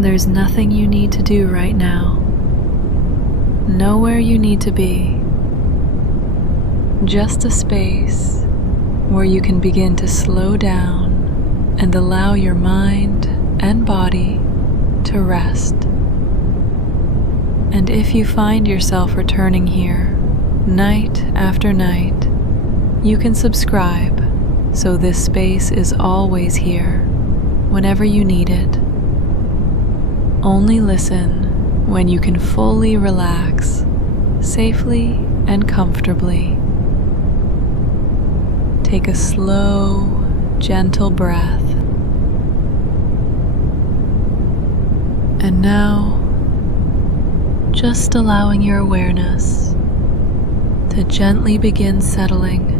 There's nothing you need to do right now. Nowhere you need to be. Just a space where you can begin to slow down and allow your mind and body to rest. And if you find yourself returning here night after night, you can subscribe so this space is always here whenever you need it. Only listen when you can fully relax, safely and comfortably. Take a slow, gentle breath. And now, just allowing your awareness to gently begin settling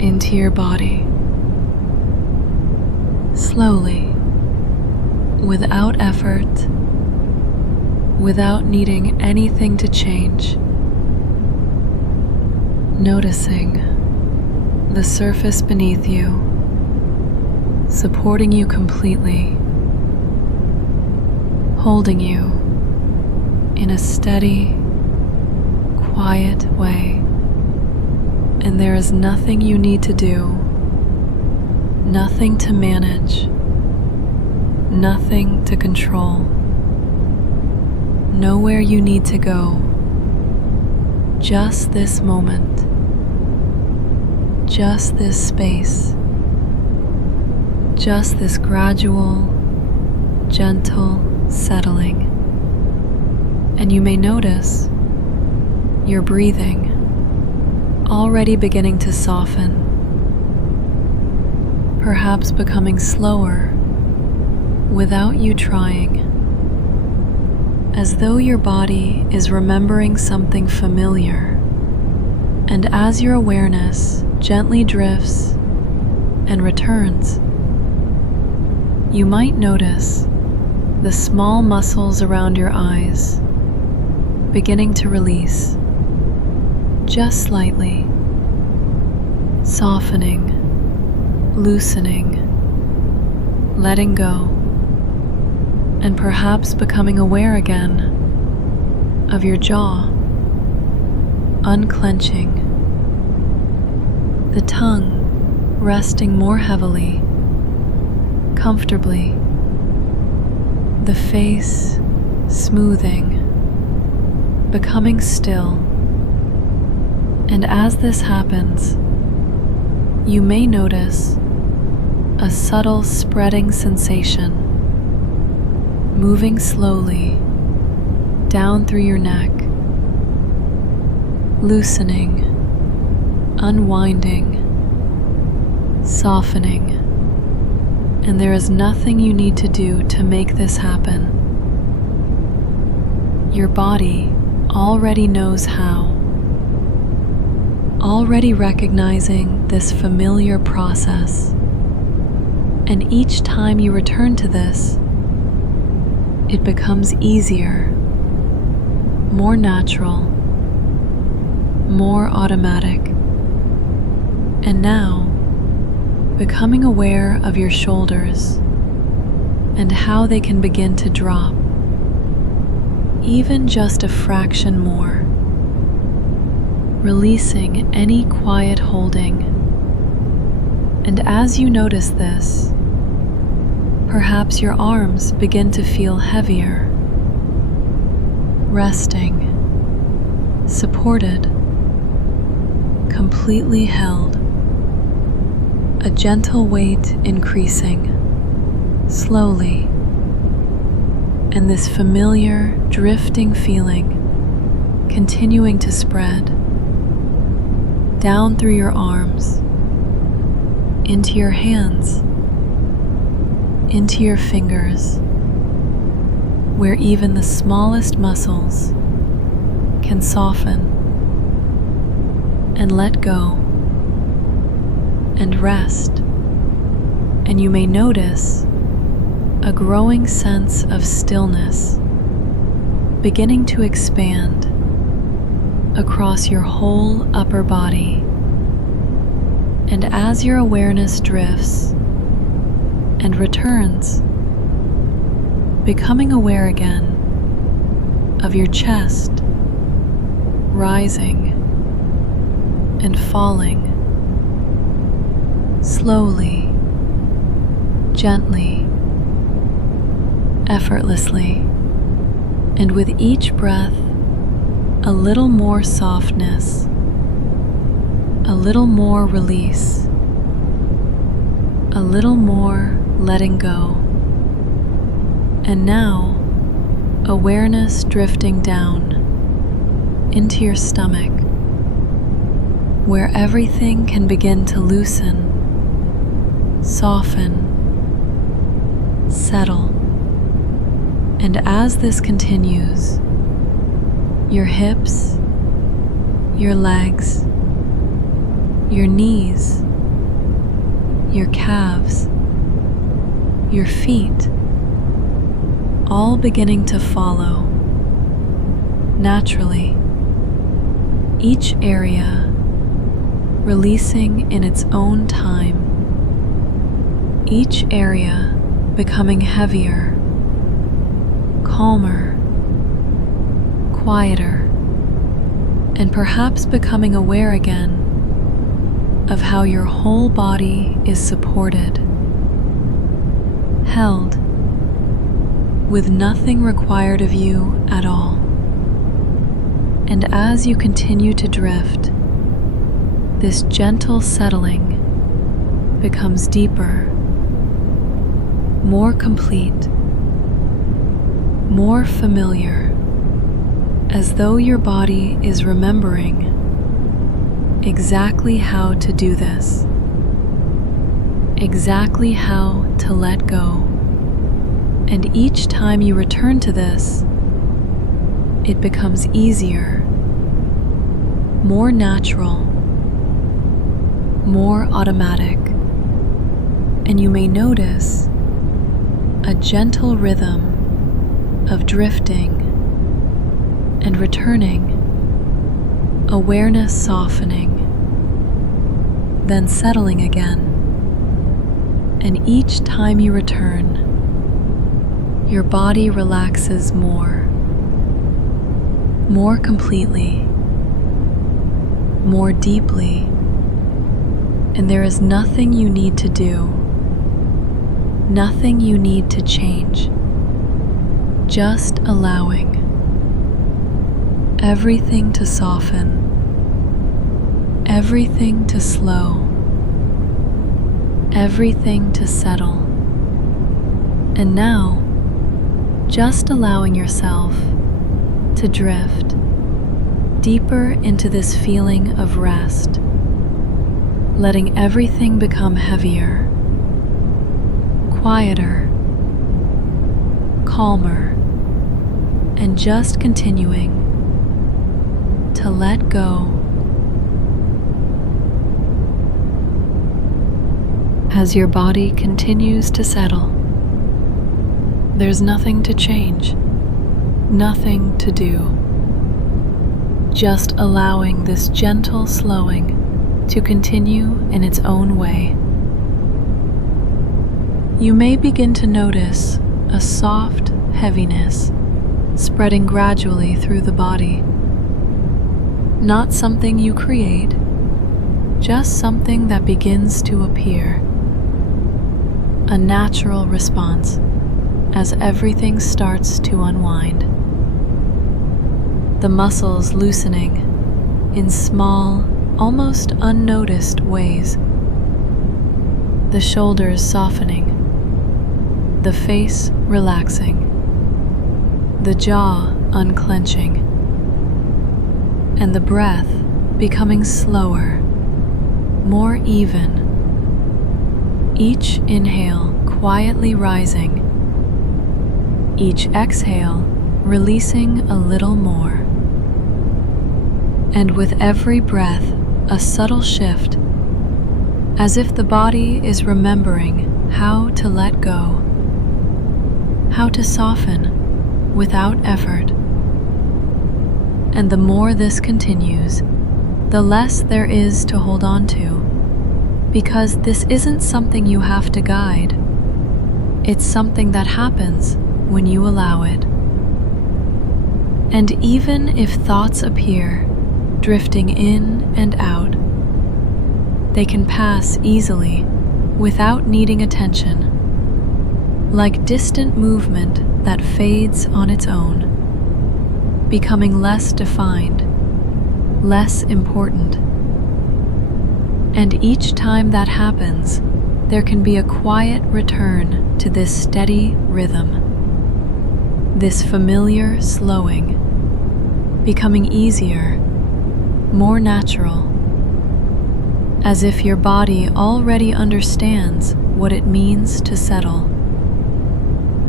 into your body. Slowly, without effort, without needing anything to change. Noticing the surface beneath you, supporting you completely, holding you in a steady, quiet way. And there is nothing you need to do, nothing to manage, nothing to control, nowhere you need to go. Just this moment, just this space, just this gradual, gentle settling. And you may notice your breathing already beginning to soften, perhaps becoming slower without you trying, as though your body is remembering something familiar. And as your awareness gently drifts and returns, you might notice the small muscles around your eyes beginning to release, just slightly, softening, loosening, letting go, and perhaps becoming aware again of your jaw, unclenching, the tongue resting more heavily, comfortably, the face smoothing, becoming still. And as this happens, you may notice a subtle spreading sensation moving slowly down through your neck, loosening, unwinding, softening. And there is nothing you need to do to make this happen. Your body already knows how, already recognizing this familiar process. And each time you return to this, it becomes easier, more natural, more automatic. And now, becoming aware of your shoulders and how they can begin to drop, even just a fraction more, releasing any quiet holding. And as you notice this, perhaps your arms begin to feel heavier, resting, supported, completely held. A gentle weight increasing, slowly, and this familiar drifting feeling continuing to spread down through your arms, into your hands, into your fingers, where even the smallest muscles can soften and let go and rest. And you may notice a growing sense of stillness beginning to expand across your whole upper body. And as your awareness drifts and returns, becoming aware again of your chest rising and falling slowly, gently, effortlessly, and with each breath, a little more softness, a little more release, a little more letting go. And now, awareness drifting down into your stomach, where everything can begin to loosen, soften, settle. And as this continues, your hips, your legs, your knees, your calves, your feet, all beginning to follow naturally, each area releasing in its own time, each area becoming heavier, calmer, quieter, and perhaps becoming aware again of how your whole body is supported, held, with nothing required of you at all. And as you continue to drift, this gentle settling becomes deeper, more complete, more familiar, as though your body is remembering exactly how to do this, exactly how to let go. And each time you return to this, it becomes easier, more natural, more automatic, and you may notice a gentle rhythm of drifting and returning, awareness softening, then settling again. And each time you return, your body relaxes more completely, more deeply, and there is nothing you need to do, nothing you need to change, just allowing everything to soften, everything to slow, everything to settle. And now, just allowing yourself to drift deeper into this feeling of rest, letting everything become heavier, quieter, calmer, and just continuing to let go as your body continues to settle. There's nothing to change, nothing to do, just allowing this gentle slowing to continue in its own way. You may begin to notice a soft heaviness spreading gradually through the body. Not something you create, just something that begins to appear. A natural response as everything starts to unwind. The muscles loosening in small, almost unnoticed ways. The shoulders softening, the face relaxing, the jaw unclenching, and the breath becoming slower, more even. Each inhale quietly rising, each exhale releasing a little more. And with every breath, a subtle shift, as if the body is remembering how to let go, how to soften without effort. And the more this continues, the less there is to hold on to, because this isn't something you have to guide. It's something that happens when you allow it. And even if thoughts appear, drifting in and out, they can pass easily without needing attention, like distant movement that fades on its own, becoming less defined, less important. And each time that happens, there can be a quiet return to this steady rhythm, this familiar slowing, becoming easier, more natural, as if your body already understands what it means to settle,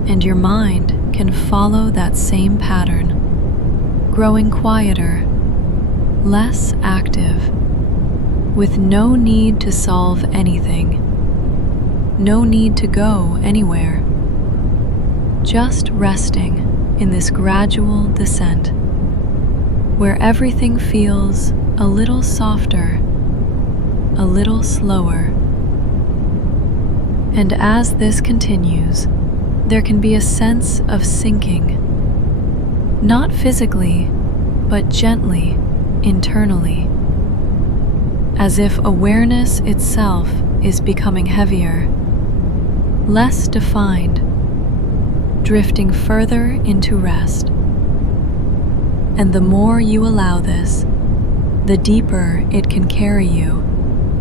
and your mind can follow that same pattern, growing quieter, less active, with no need to solve anything, no need to go anywhere, just resting in this gradual descent, where everything feels a little softer, a little slower. And as this continues, there can be a sense of sinking, not physically, but gently, internally, as if awareness itself is becoming heavier, less defined, drifting further into rest. And the more you allow this, the deeper it can carry you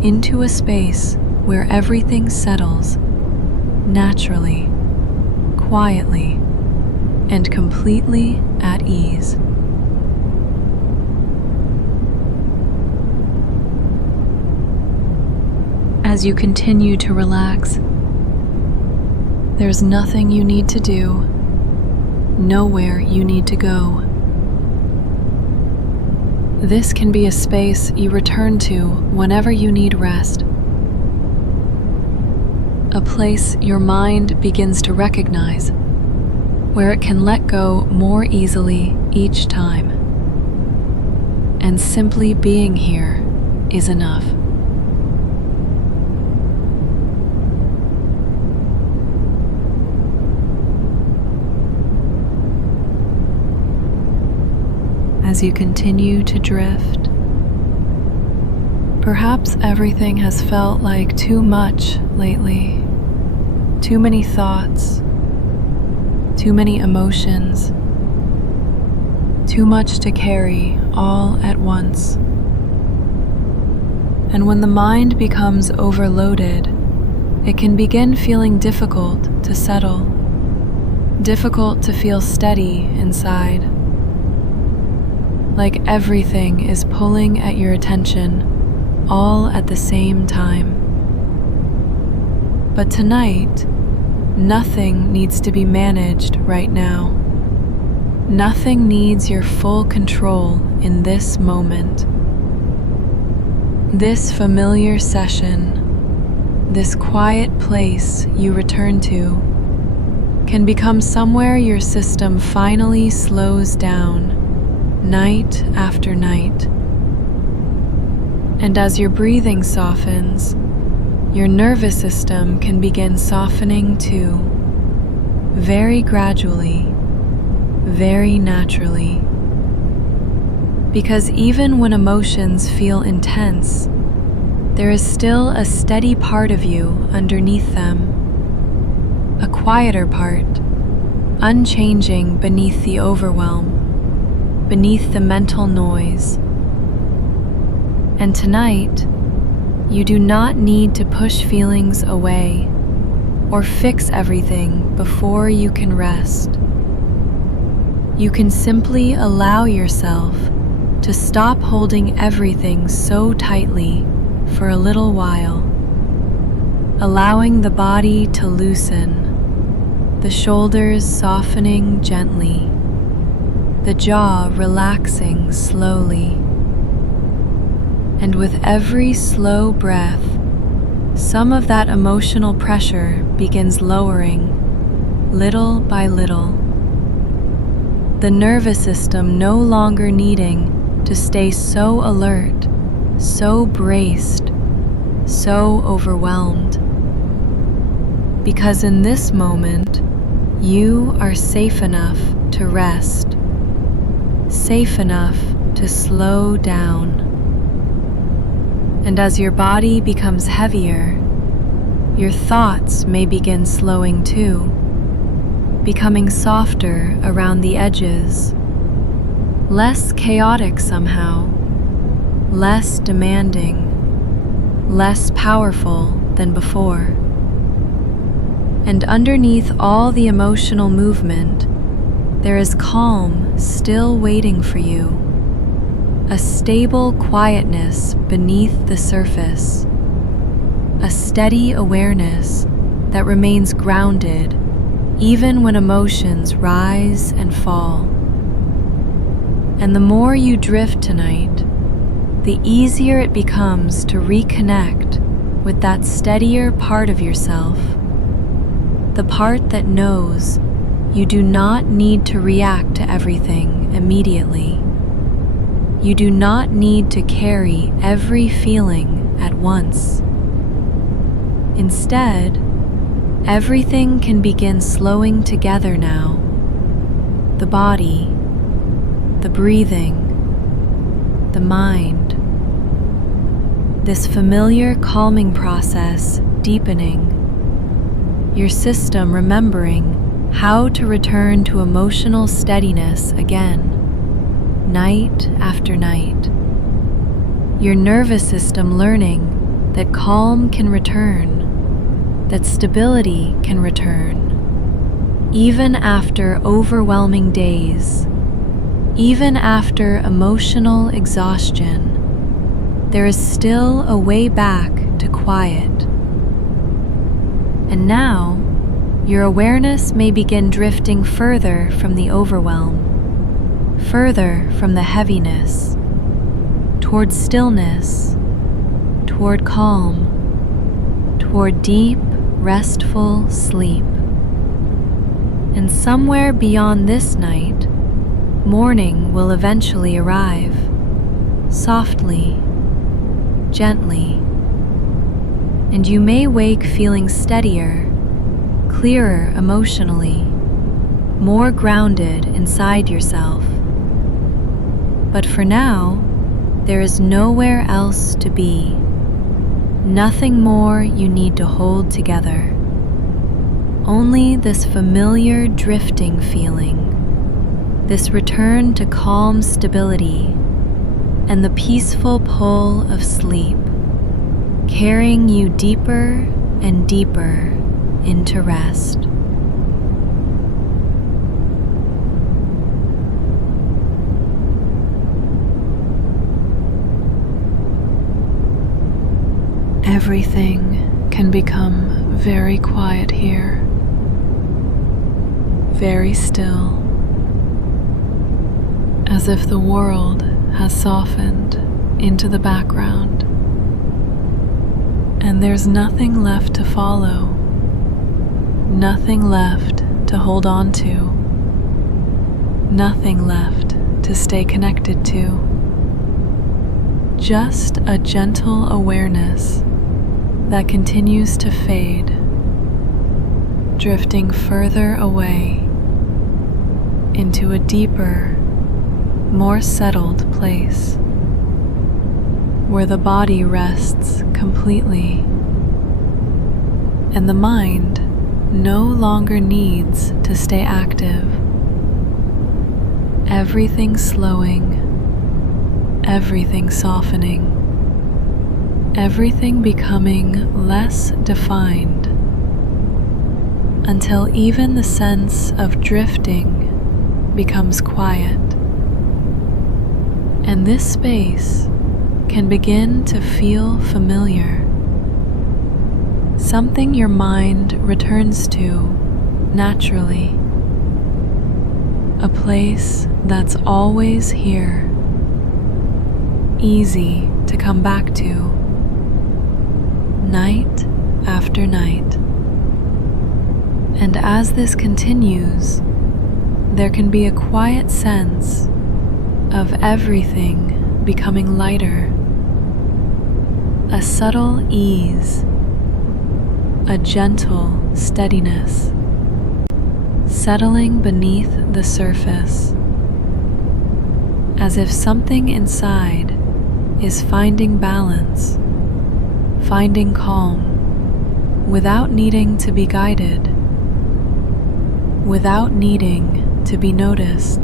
into a space where everything settles naturally, quietly, and completely at ease. As you continue to relax, there's nothing you need to do, nowhere you need to go. This can be a space you return to whenever you need rest, a place your mind begins to recognize, where it can let go more easily each time. And simply being here is enough. As you continue to drift, perhaps everything has felt like too much lately, too many thoughts, too many emotions, too much to carry all at once. And when the mind becomes overloaded, it can begin feeling difficult to settle, difficult to feel steady inside. Like everything is pulling at your attention, all at the same time. But tonight, nothing needs to be managed right now. Nothing needs your full control in this moment. This familiar session, this quiet place you return to, can become somewhere your system finally slows down, night after night. And as your breathing softens, your nervous system can begin softening too, very gradually, very naturally. Because even when emotions feel intense, there is still a steady part of you underneath them, a quieter part, unchanging beneath the overwhelm, beneath the mental noise. And tonight, you do not need to push feelings away or fix everything before you can rest. You can simply allow yourself to stop holding everything so tightly for a little while, allowing the body to loosen, the shoulders softening gently, the jaw relaxing slowly. And with every slow breath, some of that emotional pressure begins lowering, little by little. The nervous system no longer needing to stay so alert, so braced, so overwhelmed. Because in this moment, You are safe enough to rest, safe enough to slow down. And as your body becomes heavier, your thoughts may begin slowing too, becoming softer around the edges, less chaotic somehow, less demanding, less powerful than before. And underneath all the emotional movement, there is calm still waiting for you, a stable quietness beneath the surface, a steady awareness that remains grounded even when emotions rise and fall. And the more you drift tonight, the easier it becomes to reconnect with that steadier part of yourself, the part that knows you do not need to react to everything immediately. You do not need to carry every feeling at once. Instead, everything can begin slowing together now. The body, the breathing, the mind. This familiar calming process deepening, your system remembering how to return to emotional steadiness again, night after night. Your nervous system learning that calm can return, that stability can return, even after overwhelming days, even after emotional exhaustion. There is still a way back to quiet. And now, your awareness may begin drifting further from the overwhelm, further from the heaviness, toward stillness, toward calm, toward deep, restful sleep. And somewhere beyond this night, morning will eventually arrive, softly, gently, and you may wake feeling steadier, clearer emotionally, more grounded inside yourself. But for now, there is nowhere else to be, nothing more you need to hold together. Only this familiar drifting feeling, this return to calm stability, and the peaceful pull of sleep, carrying you deeper and deeper into rest. Everything can become very quiet here, very still, as if the world has softened into the background, and there's nothing left to follow, nothing left to hold on to, nothing left to stay connected to. Just a gentle awareness that continues to fade, drifting further away into a deeper, more settled place where the body rests completely and the mind no longer needs to stay active. Everything slowing, everything softening, everything becoming less defined, until even the sense of drifting becomes quiet. And this space can begin to feel familiar, something your mind returns to naturally, a place that's always here, easy to come back to, night after night. And as this continues, there can be a quiet sense of everything becoming lighter, a subtle ease, a gentle steadiness, settling beneath the surface, as if something inside is finding balance, finding calm, without needing to be guided, without needing to be noticed,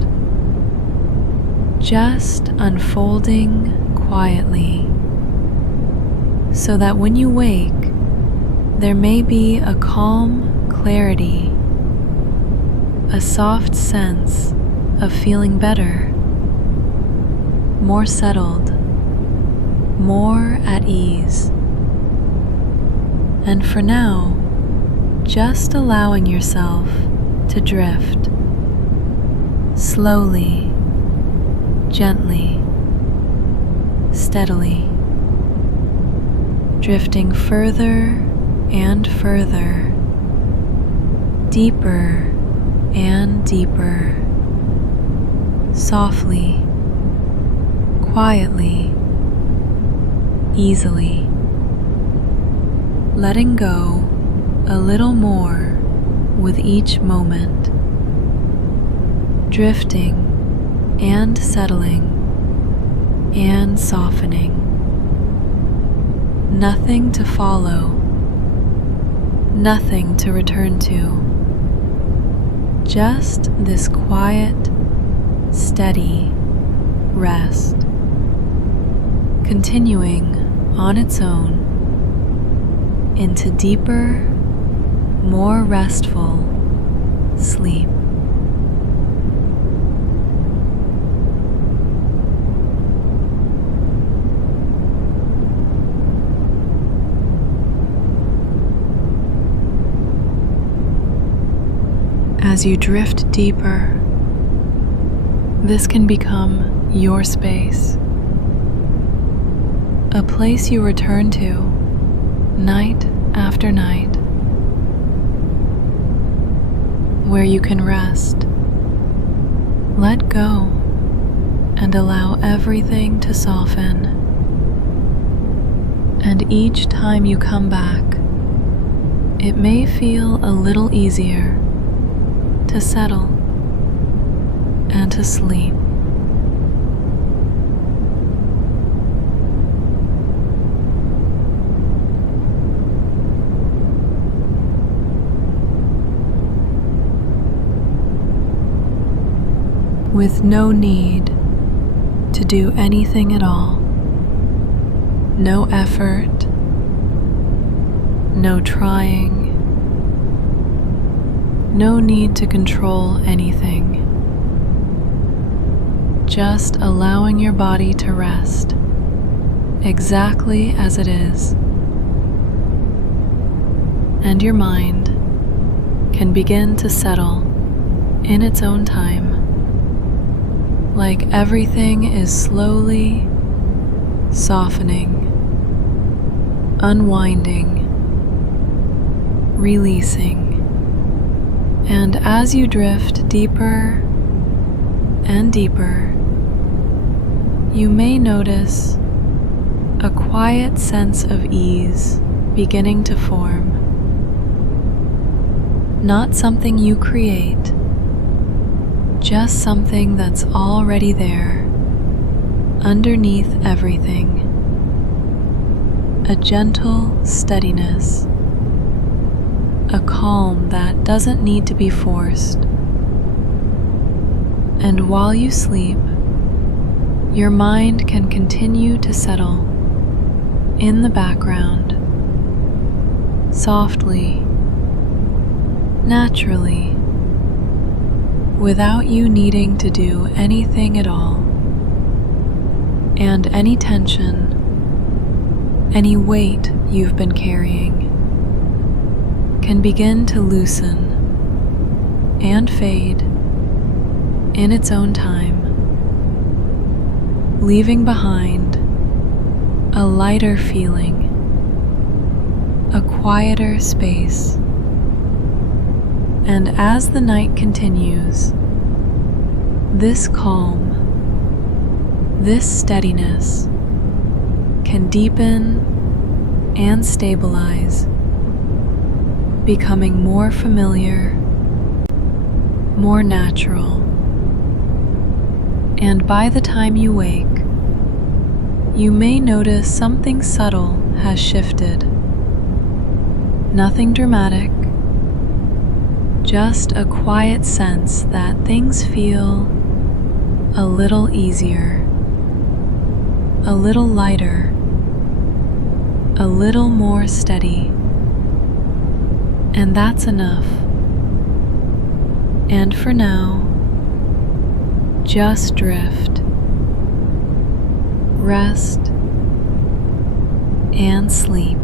just unfolding quietly, so that when you wake, there may be a calm clarity, a soft sense of feeling better, more settled, more at ease. And for now, just allowing yourself to drift slowly, gently, steadily, drifting further and further, deeper and deeper, softly, quietly, easily, letting go a little more with each moment, drifting and settling and softening. Nothing to follow, nothing to return to. Just this quiet, steady rest, continuing on its own into deeper, more restful sleep. As you drift deeper, this can become your space, a place you return to night after night, where you can rest, let go, and allow everything to soften. And each time you come back, it may feel a little easier to settle and to sleep. With no need to do anything at all, no effort, no trying, no need to control anything, just allowing your body to rest exactly as it is, and your mind can begin to settle in its own time, like everything is slowly softening, unwinding, releasing. And as you drift deeper and deeper, you may notice a quiet sense of ease beginning to form. Not something you create, just something that's already there, underneath everything. A gentle steadiness, a calm that doesn't need to be forced. And while you sleep, your mind can continue to settle in the background, softly, naturally, without you needing to do anything at all. And any tension, any weight you've been carrying can begin to loosen and fade in its own time, leaving behind a lighter feeling, a quieter space. And as the night continues, this calm, this steadiness can deepen and stabilize, becoming more familiar more natural. And by the time you wake, you may notice something subtle has shifted. Nothing dramatic, just a quiet sense that things feel a little easier, a little lighter, a little more steady. And that's enough. And for now, just drift, rest, and sleep.